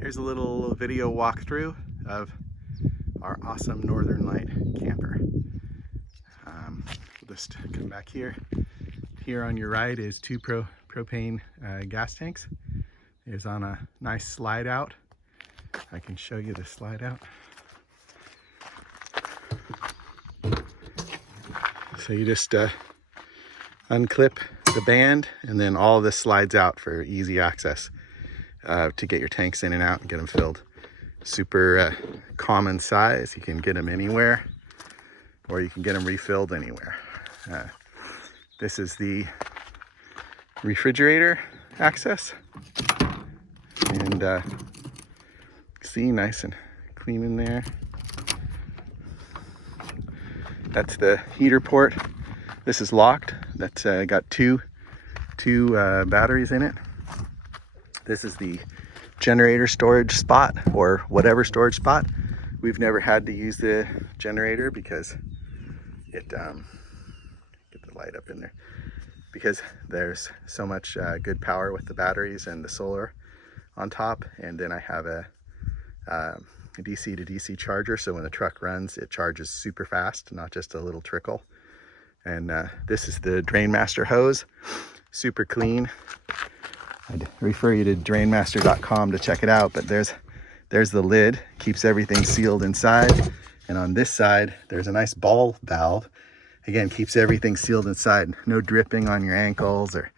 Here's a little video walkthrough of our awesome Northern-Lite camper. We'll just come back here. Here on your right is two propane gas tanks. It's on a nice slide out. I can show you the slide out. So you just unclip the band and then all of this slides out for easy access to get your tanks in and out and get them filled. Super common size. You can get them anywhere or you can get them refilled anywhere. This is the refrigerator access, and see, nice and clean in there. That's the heater port. This is locked. That's got two batteries in it. This is the generator storage spot, or whatever storage spot. We've never had to use the generator because it get the light up in there, because there's so much good power with the batteries and the solar on top. And then I have a DC to DC charger, so when the truck runs it charges super fast, not just a little trickle. And this is the Drainmaster hose, super clean. I'd refer you to drainmaster.com to check it out, but there's the lid, keeps everything sealed inside. And on this side there's a nice ball valve, again keeps everything sealed inside. No dripping on your ankles or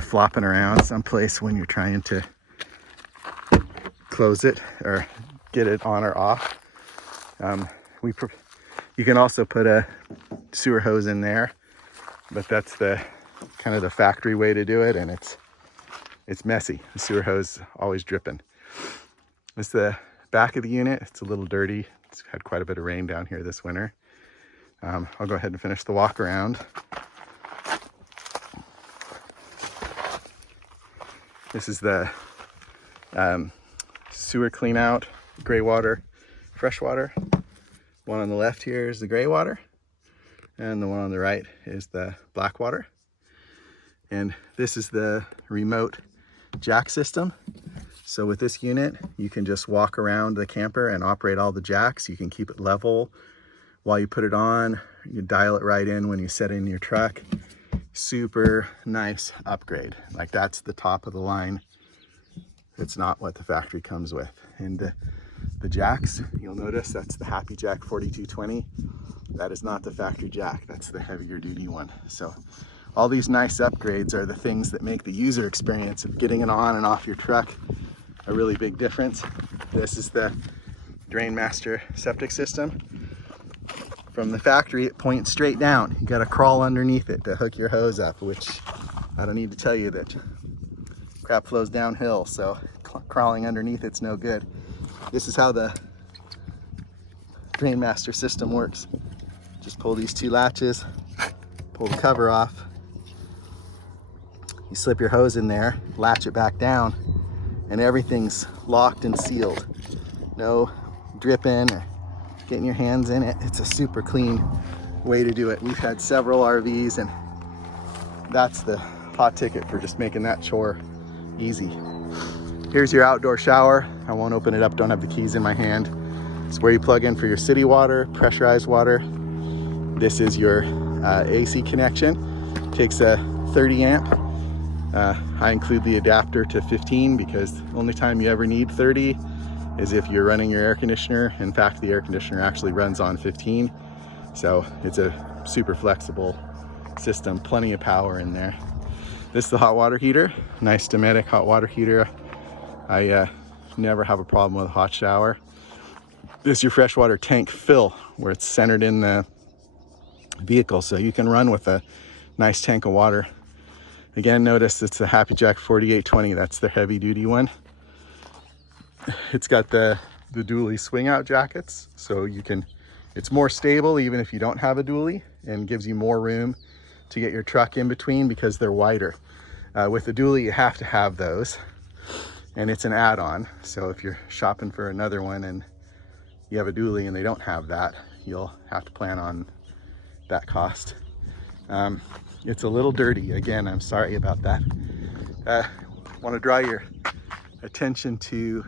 flopping around someplace when you're trying to close it or get it on or off. You can also put a sewer hose in there, but that's the kind of the factory way to do it, and it's messy. The sewer hose always dripping. It's the back of the unit. It's a little dirty. It's had quite a bit of rain down here this winter. I'll go ahead and finish the walk around. This is the sewer clean out, gray water, fresh water. One on the left here is the gray water, and the one on the right is the black water. And this is the remote jack system. So with this unit, you can just walk around the camper and operate all the jacks. You can keep it level while you put it on. You dial it right in when you set in your truck. Super nice upgrade. Like, that's the top of the line. It's not what the factory comes with. And the jacks, you'll notice that's the Happy Jack 4220. That is not the factory jack. That's the heavier duty one. So all these nice upgrades are the things that make the user experience of getting it on and off your truck a really big difference. This is the Drainmaster septic system. From the factory, it points straight down. You gotta crawl underneath it to hook your hose up, which I don't need to tell you that crap flows downhill, so crawling underneath it's no good. This is how the Drainmaster system works. Just pull these two latches, pull the cover off. You slip your hose in there, latch it back down, and everything's locked and sealed. No dripping or getting your hands in it. It's a super clean way to do it. We've had several RVs, and that's the hot ticket for just making that chore easy. Here's your outdoor shower. I won't open it up, don't have the keys in my hand. It's where you plug in for your city water, pressurized water. This is your AC connection. Takes a 30 amp. I include the adapter to 15 because the only time you ever need 30 is if you're running your air conditioner. In fact, the air conditioner actually runs on 15. So it's a super flexible system, plenty of power in there. This is the hot water heater, nice Dometic hot water heater. I never have a problem with a hot shower. This is your freshwater tank fill, where it's centered in the vehicle, so you can run with a nice tank of water. Again, notice it's the Happy Jack 4820. That's the heavy duty one. It's got the dually swing out jackets, so you can, it's more stable even if you don't have a dually, and gives you more room to get your truck in between because they're wider. With the dually, you have to have those, and it's an add-on. So if you're shopping for another one and you have a dually and they don't have that, you'll have to plan on that cost. It's a little dirty. Again, I'm sorry about that. Want to draw your attention to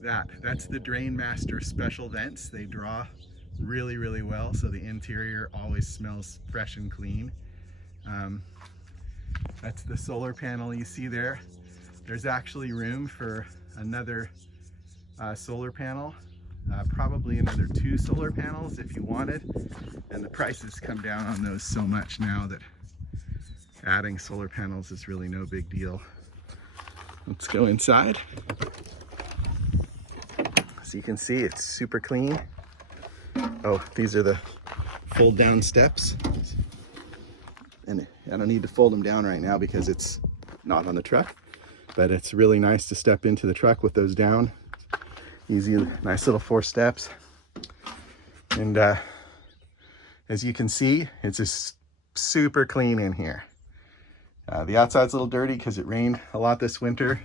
that. That's the Drain Master special vents. They draw really, really well, so the interior always smells fresh and clean. That's the solar panel you see there. There's actually room for another solar panel, probably another 2 solar panels if you wanted, and the prices come down on those so much now that adding solar panels is really no big deal. Let's go inside. So you can see it's super clean. Oh, these are the fold down steps. And I don't need to fold them down right now because it's not on the truck, but it's really nice to step into the truck with those down. Easy, nice little 4 steps. And as you can see, it's just super clean in here. The outside's a little dirty because it rained a lot this winter,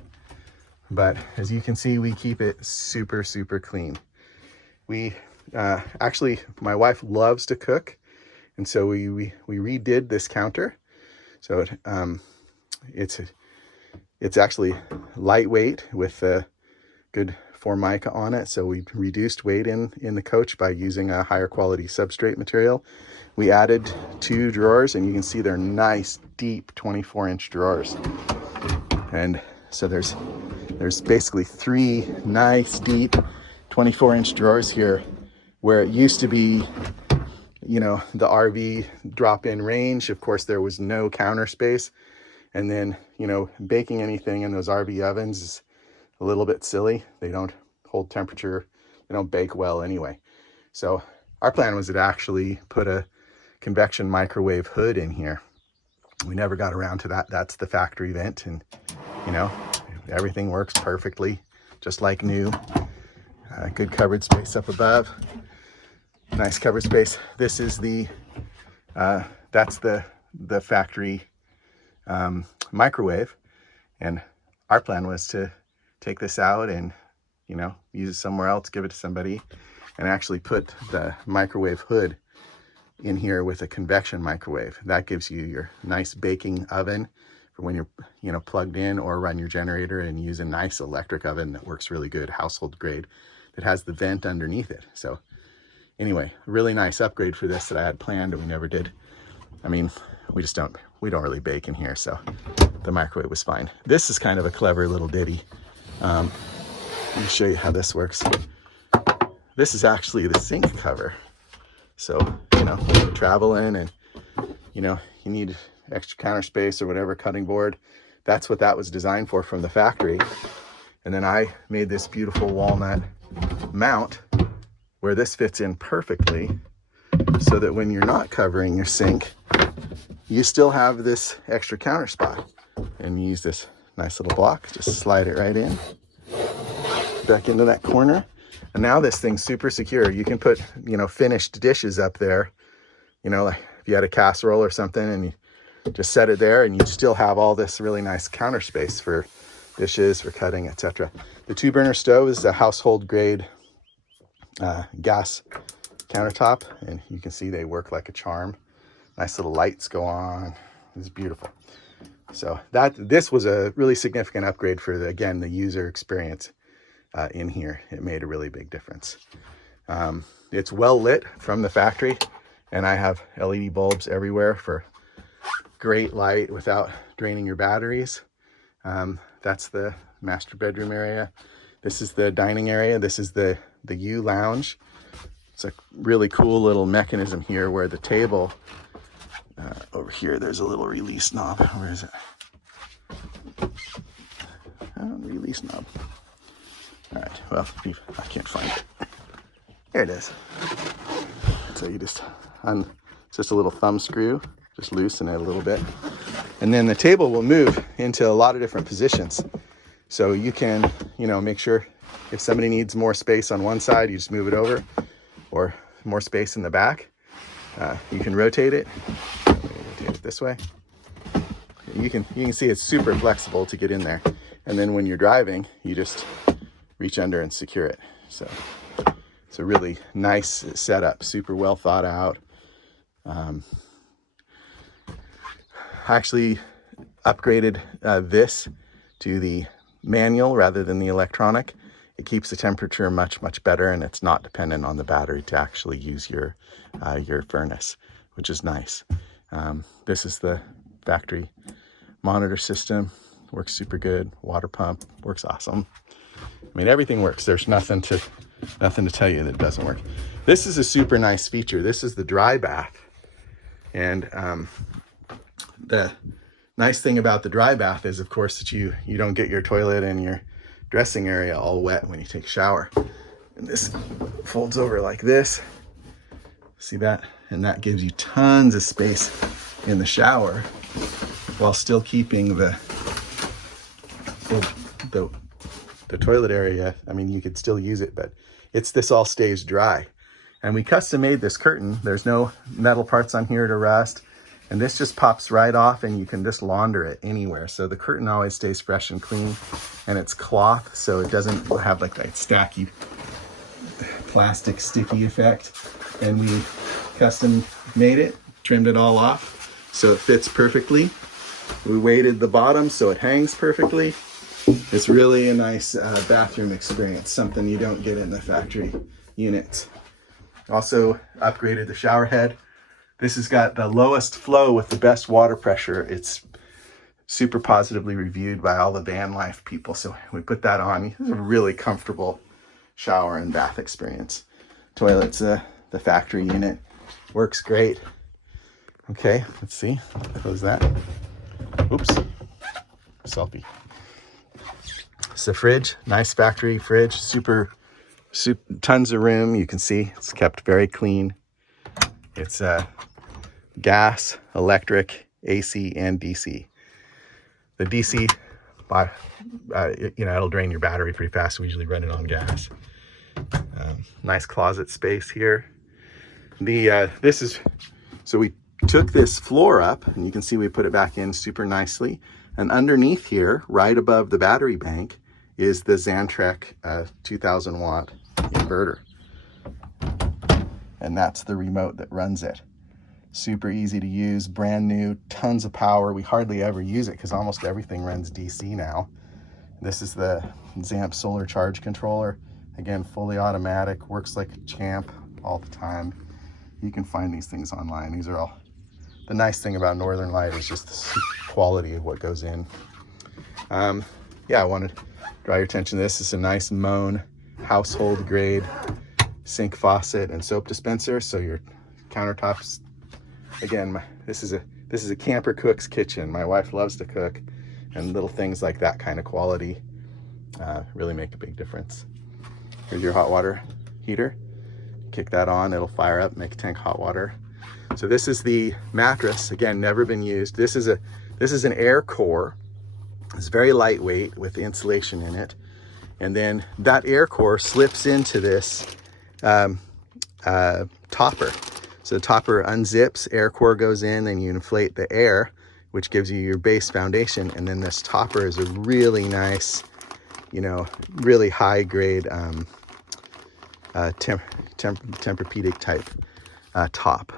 but as you can see, we keep it super, super clean. We actually, my wife loves to cook, and so we redid this counter. So it's actually lightweight with a good Formica on it. So we reduced weight in the coach by using a higher quality substrate material. We added 2 drawers, and you can see they're nice, deep 24-inch drawers. And so there's basically 3 nice, deep 24-inch drawers here, where it used to be, you know, the RV drop-in range. Of course, there was no counter space. And then, you know, baking anything in those RV ovens is a little bit silly. They don't hold temperature. They don't bake well anyway. So our plan was to actually put a convection microwave hood in here. We never got around to that. That's the factory vent, and you know, everything works perfectly, just like new. Good covered space up above. Nice covered space. This is the that's the factory microwave, and our plan was to take this out and, you know, use it somewhere else, give it to somebody, and actually put the microwave hood in here with a convection microwave. That gives you your nice baking oven for when you're, you know, plugged in, or run your generator and use a nice electric oven that works really good, household grade, that has the vent underneath it. So anyway, really nice upgrade for this that I had planned and we never did. I mean, we don't really bake in here, so the microwave was fine. This is kind of a clever little ditty. Let me show you how this works. This is actually the sink cover. So, you know, when you're traveling and, you know, you need extra counter space or whatever, cutting board, that's what that was designed for from the factory. And then I made this beautiful walnut mount where this fits in perfectly, so that when you're not covering your sink, you still have this extra counter spot. And you use this nice little block, just slide it right in, back into that corner. And now this thing's super secure. You can put, you know, finished dishes up there, you know, like if you had a casserole or something, and you just set it there, and you still have all this really nice counter space for dishes, for cutting, etc. The 2-burner stove is a household grade gas countertop, and you can see they work like a charm. Nice little lights go on. It's beautiful. So this was a really significant upgrade for the user experience in here. It made a really big difference. It's well lit from the factory, and I have LED bulbs everywhere for great light without draining your batteries. That's the master bedroom area. This is the dining area. This is the U lounge. It's a really cool little mechanism here where the table, over here, there's a little release knob. Where is it? Release knob. All right, well, I can't find it. There it is. So you just, it's just a little thumb screw, just loosen it a little bit. And then the table will move into a lot of different positions. So you can, you know, make sure if somebody needs more space on one side, you just move it over, or more space in the back. You can rotate it. Rotate it this way. You can see it's super flexible to get in there. And then when you're driving, you just reach under and secure it. So it's a really nice setup, super well thought out. I actually upgraded this to the manual rather than the electronic, it keeps the temperature much, much better, and it's not dependent on the battery to actually use your furnace, which is nice. This is the factory monitor system. Works super good. Water pump works awesome. I mean, everything works. There's nothing to tell you that doesn't work. This is a super nice feature. This is the dry bath. And the nice thing about the dry bath is, of course, that you don't get your toilet and your dressing area all wet when you take a shower. And this folds over like this. See that? And that gives you tons of space in the shower while still keeping the toilet area. I mean, you could still use it, but this all stays dry. And we custom made this curtain. There's no metal parts on here to rust. And this just pops right off and you can just launder it anywhere. So the curtain always stays fresh and clean, and it's cloth, so it doesn't have like that stacky plastic sticky effect. And we custom made it, trimmed it all off so it fits perfectly. We weighted the bottom so it hangs perfectly. It's really a nice bathroom experience, something you don't get in the factory units. Also upgraded the shower head. This has got the lowest flow with the best water pressure. It's super positively reviewed by all the van life people. So we put that on. It's a really comfortable shower and bath experience. Toilet's the factory unit. Works great. Okay, let's see. Close that. Oops. Selfie. It's a fridge, nice factory fridge, super tons of room. You can see it's kept very clean. It's gas, electric, AC, and DC. The DC, it'll drain your battery pretty fast. So we usually run it on gas. Nice closet space here. So we took this floor up, and you can see we put it back in super nicely. And underneath here, right above the battery bank, is the Xantrek 2000 watt inverter. And that's the remote that runs it. Super easy to use, brand new, tons of power. We hardly ever use it because almost everything runs DC now. This is the Zamp solar charge controller. Again, fully automatic, works like a champ all the time. You can find these things online. These are all, the nice thing about Northern-Lite is just the quality of what goes in. Yeah, I wanted to draw your attention to this. This is a nice Moan household grade sink, faucet, and soap dispenser. So your countertops, again, this is a camper cook's kitchen. My wife loves to cook, and little things like that kind of quality really make a big difference. Here's your hot water heater. Kick that on, it'll fire up, make a tank hot water. So this is the mattress, again, never been used. This is an air core. It's very lightweight with insulation in it. And then that air core slips into this topper. So the topper unzips, air core goes in, and you inflate the air, which gives you your base foundation. And then this topper is a really nice, really high grade Tempur-Pedic type top.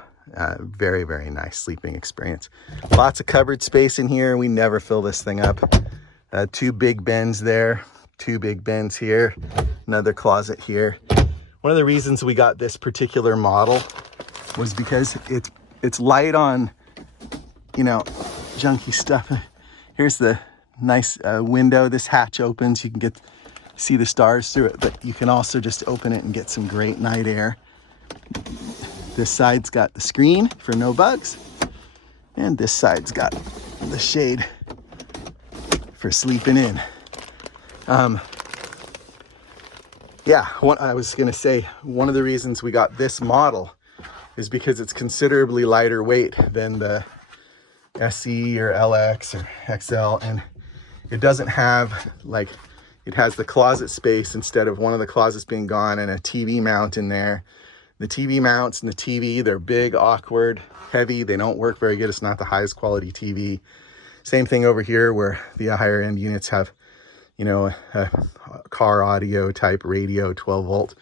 Very, very nice sleeping experience. Lots of cupboard space in here. We never fill this thing up. 2 big bins there, 2 big bins here, another closet here. One of the reasons we got this particular model was because it's light on, junky stuff. Here's the nice window. This hatch opens. You can see the stars through it, but you can also just open it and get some great night air. This side's got the screen for no bugs, and this side's got the shade for sleeping in. Yeah, I was gonna say, one of the reasons we got this model is because it's considerably lighter weight than the SE or LX or XL, and it doesn't have, it has the closet space instead of one of the closets being gone and a TV mount in there. The TV mounts and the TV, they're big, awkward, heavy. They don't work very good. It's not the highest quality TV. Same thing over here where the higher end units have, a car audio type radio, 12 volt.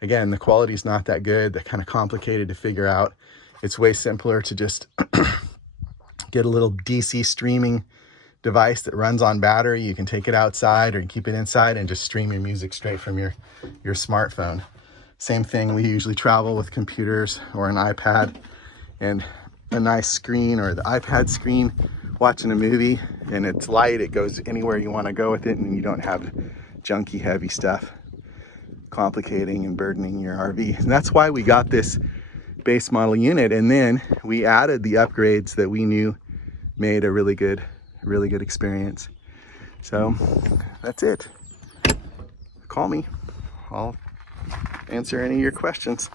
Again, the quality is not that good. They're kind of complicated to figure out. It's way simpler to just get a little DC streaming device that runs on battery. You can take it outside or keep it inside and just stream your music straight from your smartphone. Same thing, we usually travel with computers or an iPad and a nice screen, or the iPad screen, watching a movie, and it's light, it goes anywhere you want to go with it, and you don't have junky heavy stuff complicating and burdening your RV. And that's why we got this base model unit, and then we added the upgrades that we knew made a really good experience. So that's it. Call me, I'll answer any of your questions.